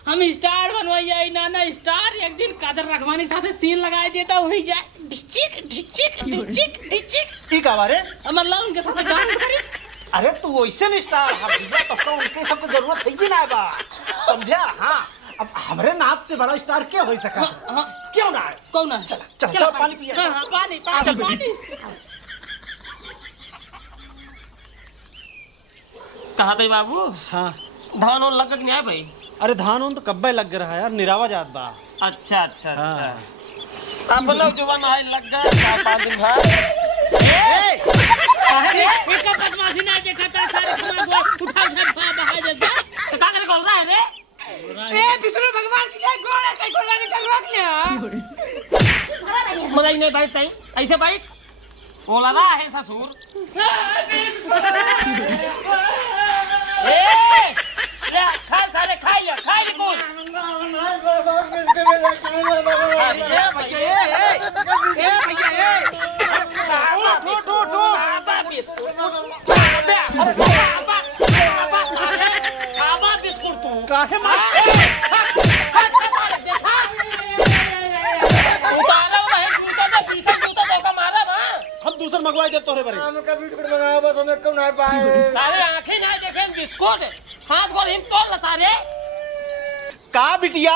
हम स्टार बनवाइए नाना स्टार एक दिन कादर रखवानी के साथ सीन लगाए देता वही जाए ढिचिक ढिचिक ढिचिक ढिचिक ई गावा रे। मतलब उनके साथ डांस करी। अरे तू वैसे नहीं स्टार हर भैया तो उनके सब जरूरत है ही ना बा समझा। हाँ अब हमरे नाच से बड़ा स्टार क्या हो सका। हाँ। क्यों ना है? कौन है? चल चल चल पानी पिए। हाँ पानी चल पानी बेटी। पानी। कहाँ थे बाबू? हाँ धान और लग नहीं है भाई? अरे धान उन तो कब्बे लग रहा है यार निरावा जात बा। अच्छा अच्छा अच्छा। हाँ। आप लोग जुबान है लग गए 4-5 दिन बाद। एक बदमाशी ना देखा था सारे तुम्हारे को उठा उठा बहा देता। तो क्या करे बोल रहा है रे? ए विष्णु भगवान की जय गोड़ा कहीं गोड़ा निकल रोक लिया। मजा ही नहीं बैठ ताई ऐसे बैठ बोला रहा है ससुर। ले खा सारे खाई ले कौन ये भैया बिस्कुट तू काहे मार हम दूसरा मंगवाई दे तोरे बारे। हम कभी बिस्कुट मंगाया बस हमें क्यों नहीं पाए। सारे आंखें ना देखे बिस्कुट हाथ गोल हिम तोड़ सारे। का बिटिया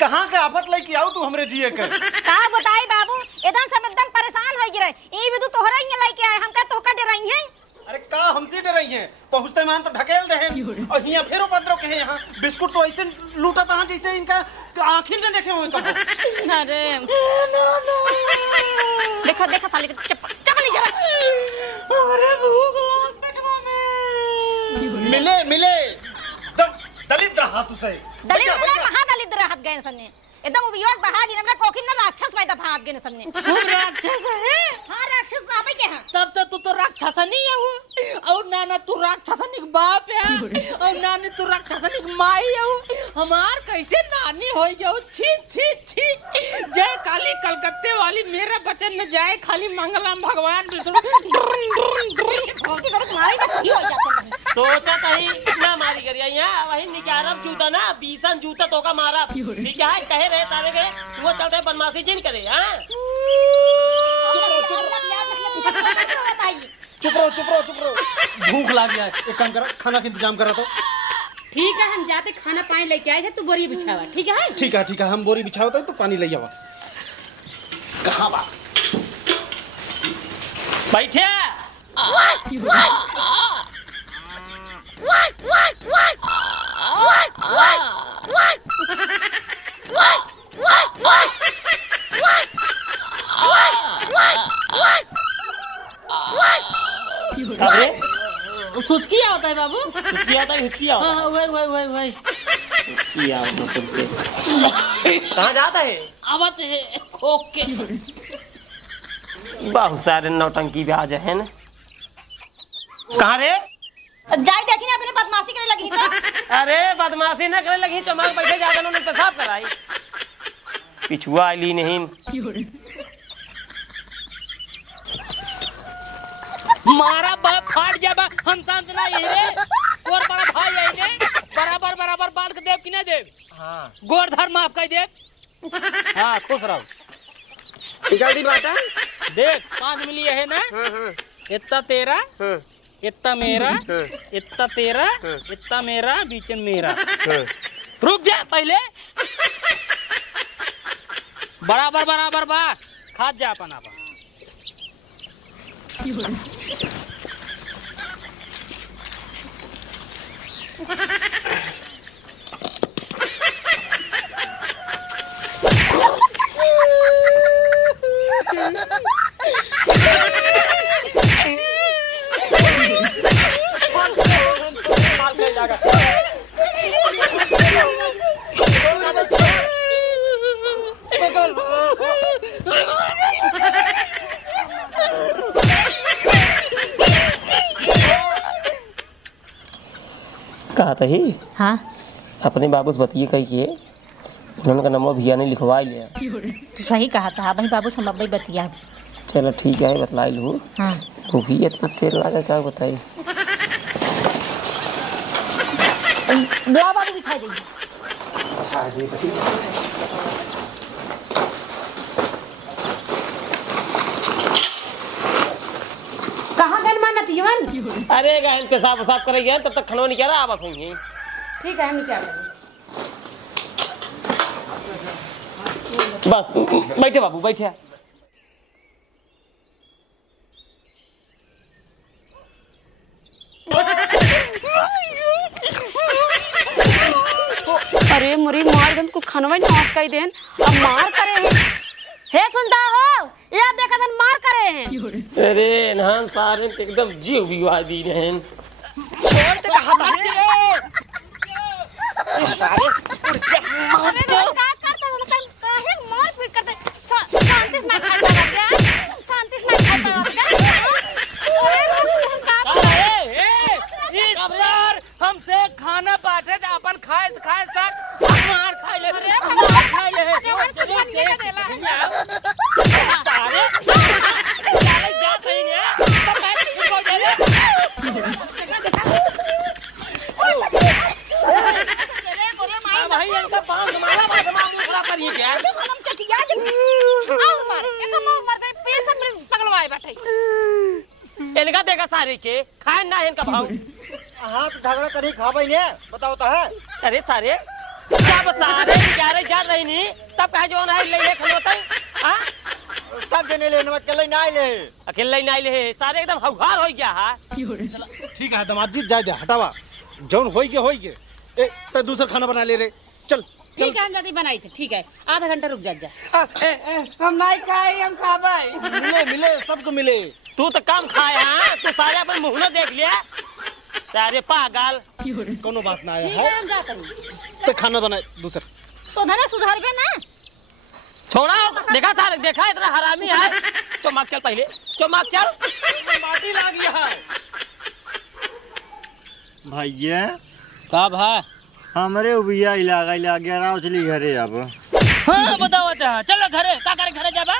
कहाँ के आफत लेके आओ तू हमरे जिए कर। का बताई बाबू एकदम सब एकदम परेशान हो गिरे। ई भी तो तोहरा ही लेके आए हमका तोहका डराई है। अरे का हमसे डर रही है पहुँचते मान तो ढकेल दे हैं और यहाँ फिर उपद्रव के हैं। यहाँ बिस्कुट तो ऐसे लूटा था जैसे इनका आखिर न देखे हुए कब। अरे देखो देखो साले के चपली जरा। अरे भूख लग पेटवा में। मिले मिले दलित रहा तुसे। दलित मिले महादलित रहत गए सन्ने एकदम उपयोग बहा दी हमरा कोखिन ना राक्षस पैदा भाग गए सन्ने। हम राक्षस है। हां राक्षस आवे के हां। तब तो तू राक्षस नहीं है वो और नाना तू राक्षसनी के बाप है और नानी तू राक्षसनी के माई है। हमार कैसे नानी हो जाओ छी छी छी। जय काली कलकत्ते वाली मेरा बचन न जाए खाली मंगलम भगवान विष्णु। कोकी करो तुम्हारी ना सही हो जाते। सोचा ही इतना मारी करिया यहाँ वही निकारब जूता ना 20 जूता तो का मारा ठीक है कहे रहे सारे के वो चलते बदमाशी जिन करे। हाँ चुप रहो भूख लग गया है। एक काम करो खाना का इंतजाम करो तो। ठीक है हम जाते खाना पानी लेके आए थे तू बोरी बिछावा ठीक है। ठीक है हम बोरी बिछाओ तो पानी ले जाओ। कहाँ बा बैठे सुचकी होता है बाबू। हुचकी आता है हुचकी आता है। हाँ वही हुचकी आता है। कहाँ जाता है? आवत है खोक के। बहुत सारे नौटंकी भी आ जाए ना। कहाँ रे? जाई देखी ना तूने बदमाशी करे लगी तो। अरे बदमाशी ना करे लगी चमाक बैठे जाकर उन्होंने पेशाब कराई पिछुआ आईली नहीं। मारा बाप फाट जाबा हम शांत ना यही रे और बड़ा भाई यही रे बराबर बाल के देव कि नहीं देव। हाँ गोर धर माफ कर देव। हाँ खुश रहो जल्दी बाटा। देख 5 मिली है ना। इतना तेरा इतना मेरा इतना तेरा इतना मेरा बीच में मेरा। रुक जा पहले बराबर बा खाद जा अपन अपन। कहा था ही हाँ अपने बाबू से बतिए कही किए उन्होंने का नंबर भैया ने लिखवा लिया। तू सही कहा था भाई बाबू हम अब्बई बतिया चलो ठीक है बतला लूँ। हाँ क्योंकि इतना तेल लगा क्या बताइए। बुआ बाबू दिखाई देंगे। कहाँ गन मानत जीवन? अरे गहन पेशाब वसाब करेंगे तब तक खाना नहीं कह रहा आवत होंगे। ठीक है हम निकाल देंगे। बस बैठे बाबू बैठे। अरे मुरी मार दन कुछ खानवा नहीं माफ कर देन अब मार करे हैं। हे सुनता हो या देखा दन मार करे हैं। अरे नहान सारे तो एकदम जीव बिगवा दी रहन। छोड़ दे हमारे अरे का करते हो तुम काहे मार पीट करते शांति से ना खाता क्या शांति से ना खाता ए खबरदार हमसे खाना बांटे तो अपन खाए खाए तक मार खाए ले मार खाए ले सारे जा कहीं है तब मैं को दे भाई इनका पांव मारा पूरा करिए क्या हम चटिया दे और मार एक मार दे पैसा में पगलवाए बैठे इनका देखा सारे के खाए ना इनका भाव। हाँ तो झगड़ा करी खा भाई ने बताओ तो है। अरे सारे जब सारे ग्यारह जा रही नहीं तब कहे जो ना ले ले खलोता हां सब देने ले नमक के ले ना ले अकेले नहीं ले सारे एकदम हौहार हो गया है। ठीक है दामाद जी जा जा हटावा जौन होई के ए तो दूसरा खाना बना ले रे चल ठीक है हम जल्दी बनाई थे ठीक है आधा घंटा रुक जा हम नहीं खाए हम खाबे मिले मिले सबको मिले। तू तो कम खाए हां तू सारे अपन मुंह न देख लिया सारे पागल। कोनो बात ना आया ठीक है है हम जाते हैं तो खाना बना दूसरा। तो धने सुधरबे ना छोड़ा देखा सारे देखा इतना हरामी है। चौमाक चल पहले चौमाक चल माटी लाग गया है भैया का भाई हमरे उबिया इलाका लग गया राव चली घरे अब। हां बताओ चलो घरे का करे घरे जाबा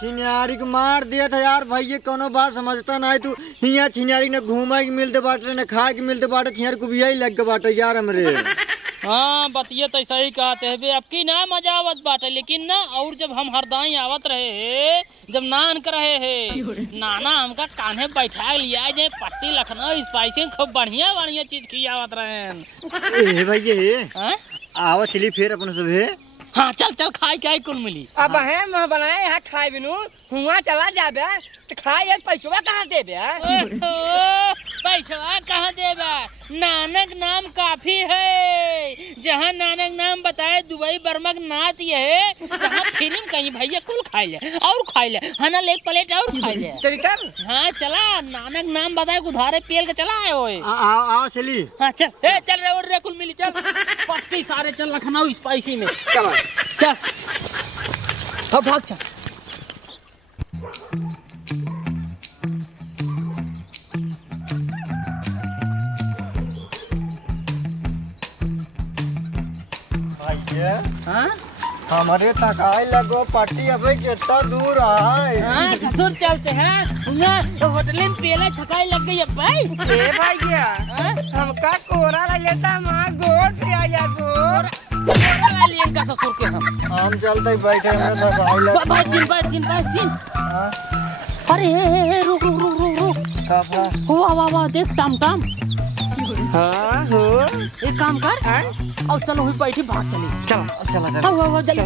छिनियारी को मार दिया था यार भैया कोनो बात समझता नहीं तू हिया छिनियारी ने घूमा के मिलते बाटे ने खा के मिलते बाटे छिनियारी को भी यही लग के बाटे यार हमरे। हाँ बतिये तो सही कहते हैं अब की ना मजा आवत बाटे लेकिन ना और जब हम हरदाई आवत रहे है जब नान कर रहे है नाना हमका कान्हे बैठा लिया जे पट्टी लखनऊ स्पाइसी खूब बढ़िया बढ़िया चीज खियावत रहे ए भैया हैं। आवा चली फिर अपन सुबह। हाँ चल चल खाए क्या कुल मिली अब हम बनाए यहाँ खाए बिनु हुआ चला जाबे तो खाए पैसा कहाँ देबे पैसा कहाँ देबा नानक नाम काफी है जहाँ नानक नाम बताए दुबई बर्मक नात ये है जहाँ फिल्म कहीं भैया कुल खाए ले और खाए ले हना एक प्लेट और खाए ले चली तब हाँ चला नानक नाम बताए उधारे पेल के चला आए होए आवा चली। हाँ चल ए चल रे कुल मिली चल पट्टी सारे चल लखनऊ स्पाइसी में चल अब भाग चल भैया हाँ हमारे तकाई लगो पट्टी अबे कितना दूर है। हाँ ससुर चलते हैं ना होटल में पेला छकाई लग गई अब भाई ए भैया हमका कोरा लग लेता हमारा गोड़ पे आया गोड़ वाली इनका ससुर के हम चलते बैठे हमने तकाई बैठ जिन अरे रुक रुक रुक रुक रुक कहा वाह वाह देख टम टम हाँ हो एक काम कर और चलो हुई बैठी भाग चली चल चला आओ आओ जल्दी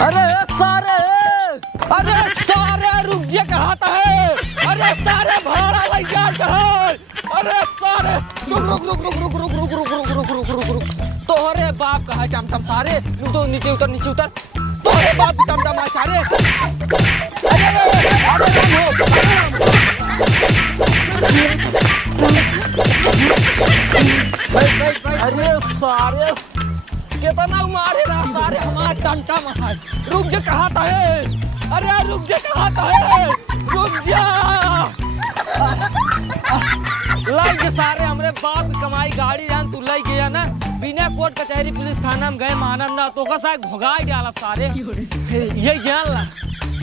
अरे सारे रुक जा कहता है अरे सारे भाड़ा लग जा अरे सारे रुक रुक रुक रुक रुक रुक रुक रुक रुक रुक रुक रुक रुक तोहरे बाप कहा टमटम सारे तो नीचे उतर तोहरे बाप की टमटम सारे अरे सारे कितना मारे ना सारे हमारा टमटम रुक जा कहता है अरे रुक जा, कहाँ है? रुक जा। लाइक सारे हमरे बाप की कमाई गाड़ी जान तू लाई गया ना, बिना कोर्ट कचहरी पुलिस थाना में गए मानन ना तो का साथ भगाई डाला सारे। ये जान ला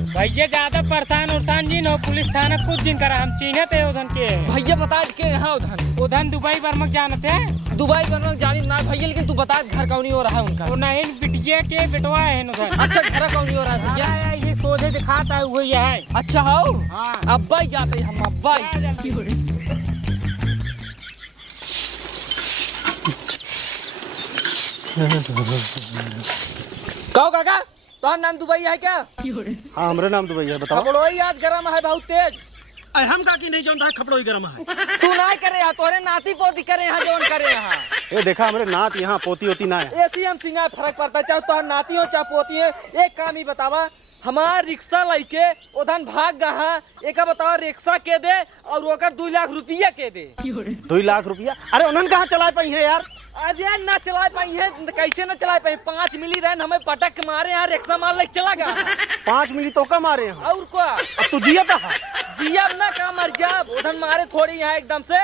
भैया ज्यादा परेशान उरसान जी हो, पुलिस थाना कुछ दिन करा हम चीने थे उधन के। भैया बता के यहाँ उधन दुबई बर्मक जानते हैं। दुबई बनना जानी ना भैया, लेकिन तू बता घर कौन हो रहा है उनका? वो नहीं बिटिया के बेटवा है उधर। अच्छा घर कौन हो रहा है भैया? ये सोझे दिखाता है वही है। अच्छा हो हाँ। अब्बा ही जाते हम अब्बा ही। कहो काका तुम्हारा नाम दुबई है क्या? हाँ हमारा नाम दुबई है, बताओ। खबड़ोई आज गर्म है बहुत तेज। हम काकी नहीं जानता खपड़ोई गरम है। तू ना करे यहाँ, तोरे नाती पोती करे यहाँ जोन करे यहाँ। ये देखा हमारे नात यहाँ पोती होती ना है। ऐसी हम सिंगा फर्क पड़ता, चाहे तो नाती हो चाहे पोती है। एक काम ही बतावा, हमार रिक्शा लेके उधन भाग गहा, एक बताओ रिक्शा के दे और ओकर 2 लाख रुपया के दे। 2 लाख रुपया? अरे उन्होंने कहाँ चला पाई है यार? अरे ना चला पाई है, कैसे ना चला पाई? 5 मिली रहे हमें पटक के मारे यहाँ, रिक्शा मार लेके चला गया। 5 मिली तो कम आ रहे हैं। और क्या अब तू जिया था जिया ना का मर जाब, उधन मारे थोड़ी यहाँ एकदम से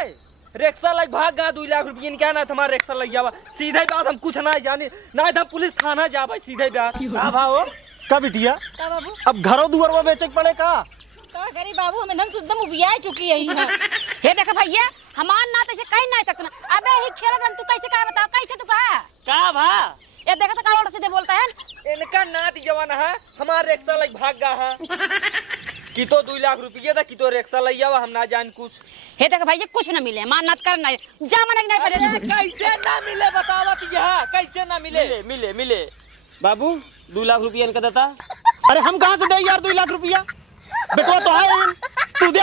रिक्शा लग भाग गया। 2 लाख रुपया क्या ना तुम्हारा रिक्शा लग जावा। सीधे बात हम कुछ ना जाने ना, हम पुलिस थाना जावा सीधे बात। हाँ भाव का बिटिया, अब घरों दुआर बेचे के पड़े का? का करी बाबू, हमें धन सुद्दम उबिया चुकी है यहाँ। हे देख भैया, हमार ना तो कहीं ना तक ना। अबे ही खेल तू कैसे का बताओ, कैसे तू कहा का भा? ये देखा तो कावड़ सीधे बोलता है। इनका नाती जवान है, हमारा रिक्शा लग भाग गया है। कि तो 2 लाख रुपया था, कि तो रिक्शा लग जावा, हम ना जान कुछ। हे देख भैया कुछ ना मिले, मान नत करना है। जा मन नहीं पड़े। कैसे ना मिले बतावत यहाँ, कैसे ना मिले? मिले मिले बाबू 2 लाख रुपया इनका देता। अरे हम कहाँ से दे यार 2 लाख रुपया? बेटवा तो है तू दे,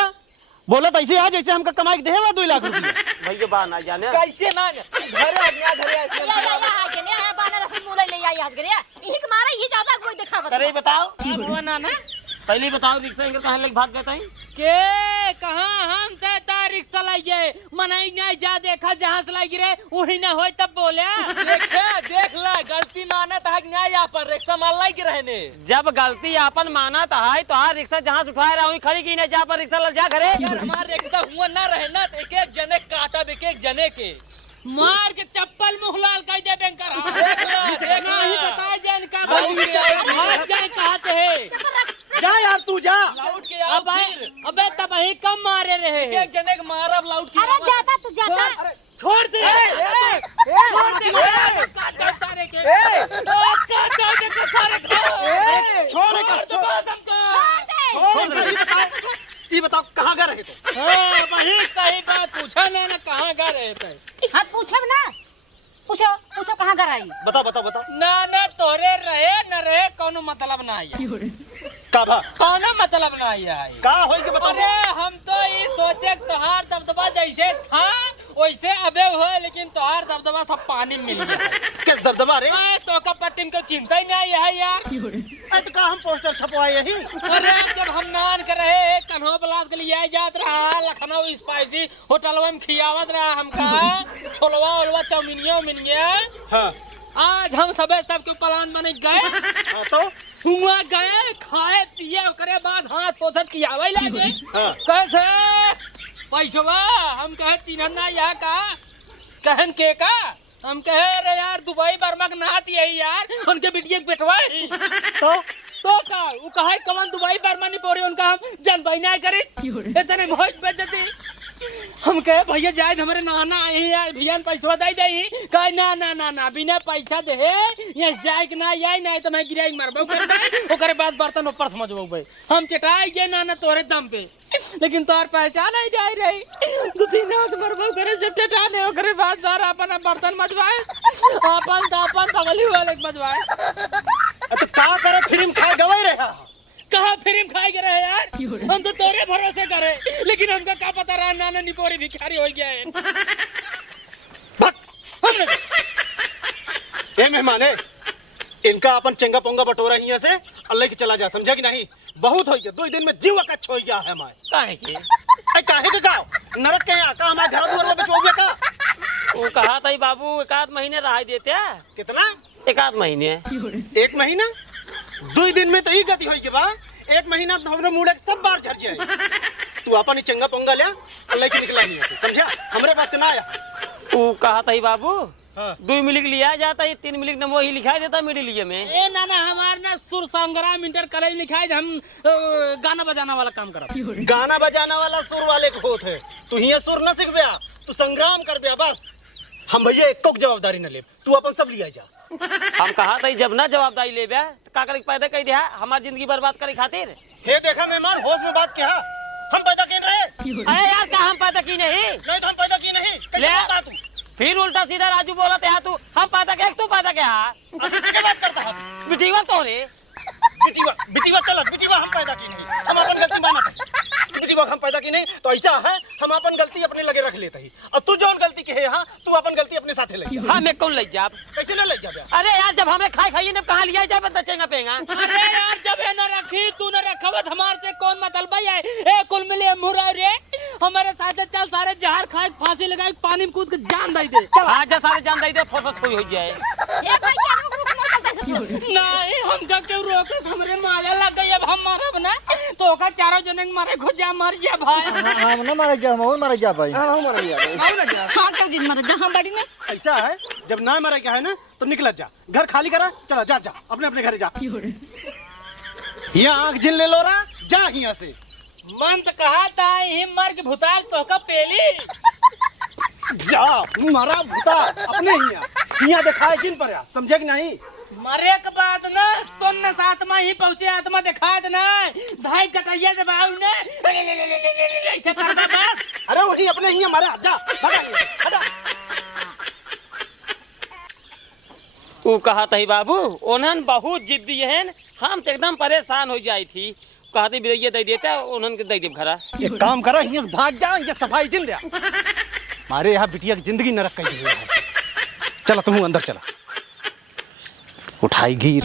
बोलो पैसे आ जैसे हमका कमाई दे 2 लाख रुपया। भैया बा ना जाने कैसे ना घरे आज्ञा घरे ऐसे या आ गए ने आ बानर रख मोले ले आई हाथ गया। इही के मारा ये ज्यादा कोई दिखावत। करे बताओ वो ना ना पहले बताओ रिक्शा इनका कहाँ लग भाग गए के कहाँ हम ते रिक्शा लाइए मनाई नहीं जा देखा जहाँ से लाइए रे वही ना हो तब बोले देख ला गलती माना था नहीं यहाँ पर रिक्शा माल लाइए रहने। जब गलती अपन माना था तो हाँ रिक्शा जहाँ से उठाया रहा खड़ी की नहीं जा पर रिक्शा लग जा घरे। यार हमारे रिक्शा हुआ ना रहे ना, एक एक जने काटा एक जने के मार के चप्पल मुहलाल कर दे बैंकर। नहीं बता जान का भाग जाए कहते है। जा यार तू जा। लाउड के अब अबे तब ही कम मारे रहे एक जने के मारब लाउड की। अरे जाता तू जाता। छोड़ दे छोड़ दे काट दे सारे के काट दे के सारे छोड़ ये बताओ कहाँ गए रहे थे? हां वही सही बात पूछा ना कहां गए रहे थे। हां पूछब ना, पूछो पूछो कहां घर आई। बताओ बताओ बताओ। ना तोरे रहे न रहे कोनो मतलब ना है। का भा कोनो मतलब ना है का होई के बताओ। अरे हम तो ये सोचे तोहार दबदबा जैसे था वैसे अबे हो, लेकिन तोहार दबदबा सब पानी में मिल गया। किस दबदबा रे? तो का पट्टी को चिंता ही नहीं है यार। अरे तो का हम पोस्टर छपवाए यही? अरे जब हम नान कर रहे कन्हो बलास के लिए जात रहा लखनऊ स्पाइसी होटल में खियावत रहा हमका छोलवा ओलवा चाउमीनिया। हाँ आज हम सबे सबके प्लान बन गए। हाँ तो हुआ गए खाए पिए ओकरे बाद हाथ पोथत खियावे लगे। हाँ। कैसे पैसवा हम कहे चिन्हना यहाँ का कहन के का हम कहे अरे यार दुबई बर्मक नात यही यार उनके बिटिया के बेटवा ही तो का वो कहे कमान दुबई बर्मा नहीं पोरी उनका हम जनबई नहीं करे इतने मौज बेचते। हम कहे भैया जाए हमारे नाना आई यार भैया पैसा दे दे कहे ना बिना पैसा दे ये जाए कि ना जाए नहीं तो मैं गिराई मरबो कर ओकरे बाद बर्तन ऊपर समझबो भाई हम चटाई जे ना तोरे दम पे, लेकिन तोर पहचान नहीं जाए रही दूसरी नाथ मरबो करे से चटाने ओकरे बाद सारा अपन बर्तन मजवाए अपन बगली वाले मजवाए। अच्छा का करे फिल्म खाए गवाई रहा? कहाँ फिल्म खाए गए रहे यार, हम तो तोरे भरोसे करे लेकिन हमका क्या पता रहा नाना निपोरी भिखारी हो गया है। ए मेहमान है इनका अपन चंगा पोंगा बटोरा हिया से अल्लाह की चला जा, समझा कि नहीं? बहुत हो गया 2 दिन में जीव का छो गया है हमारे। काहे के ए काहे के गाओ नरक के यहाँ का हमारे घर दुआर में बेचो गया का? वो कहा था बाबू 1 महीने रहा देते हैं। कितना? 1 महीने 1 महीना 2 दिन में तो ही गति होई के बा 1 महीना हमरे मुड़े के सब बार झड़ जाए। तू अपन ही चंगा पोंगा ले अल्लाह की निकला नहीं है समझा हमरे पास के ना आया। तू कहा था बाबू हाँ। 2 मिली लिया जाता है 3 मिली नमो ही लिखा देता मेरे लिए में। ए ना ना हमार ना सुर संग्राम इंटर करे लिखाई हम गाना बजाना वाला काम करत। गाना बजाना वाला सुर वाले को होत है। तू हिया सुर न सीख बया तू संग्राम कर बया बस। हम भैया एको जवाबदारी न ले तू अपन सब लिया जा। हम कहा था जब ना जवाबदारी ले बया तो का करे पैदा कह दिया हमारी जिंदगी बर्बाद करे खातिर। हे देखा मेहमान होश में बात क्या हम पैदा कर रहे। अरे यार का हम पैदा की नहीं नहीं तो हम पैदा की नहीं कैसे ले। बता तू फिर उल्टा सीधा राजू बोला था तू हम पैदा क्या तू पैदा क्या क्या बात करता है। बिटिया तो रे बिटिवा चल बिटिवा हम पैदा की नहीं हम अपन गलती मानत बिटिवा हम पैदा की नहीं तो ऐसा है हम अपन गलती अपने लगे रख लेते ही और तू जौन गलती के है यहाँ तू अपन गलती अपने साथे ले जा। हाँ मैं कौन ले जाब कैसे न ले जा बे। अरे यार जब हमें खाई ने कहा लिया जाए बता चेंगा पेगा। अरे यार जब ये न रखी तू न रखवत हमार से कौन मतलब है ए कुल मिले मुरा रे हमारे साथ चल सारे जहर खाए फांसी लगाए पानी में कूद के जान दे दे। हाँ जा सारे जान दे फसत हो जाए। ए भैया रुक रुक मत नहीं हम का क्यों रोके हमरे माया लग गई अब हम मारब ना तो का चारों जने के मारे खुजा मर जा भाई। हम ना मारा जा हम मारा जा भाई। आओ ना जा हां तो जिन मर जा हम बड़ी ना। ऐसा है जब ना मरा क्या है ना तो निकल जा घर खाली करा चला जा जा अपने अपने घर जा। यहाँ आँख जिन ले लो रहा जा यहाँ से। मन तो कहा था ही मर के भुताल तो का पेली जा मारा भूता अपने यहाँ दिखाए जिन पर या समझे कि नहीं। मरे के बाद ना सुन साथ में ही पहुंचे आत्मा दिखा देना भाई कटैया से बाहु ने ऐसे करना बस। अरे वही अपने ही हमारे जा हटा। तू कहा था बाबू उन्हन बहुत जिद्दी है हम से एकदम परेशान हो जाई थी कहते बिदैया दे देता उन्हन के दे दे खरा। एक काम करो यहाँ से भाग जा ये सफाई जिन दिया हमारे यहाँ बिटिया की जिंदगी नरक कर दी है। चला तुम अंदर चला उठाई गिर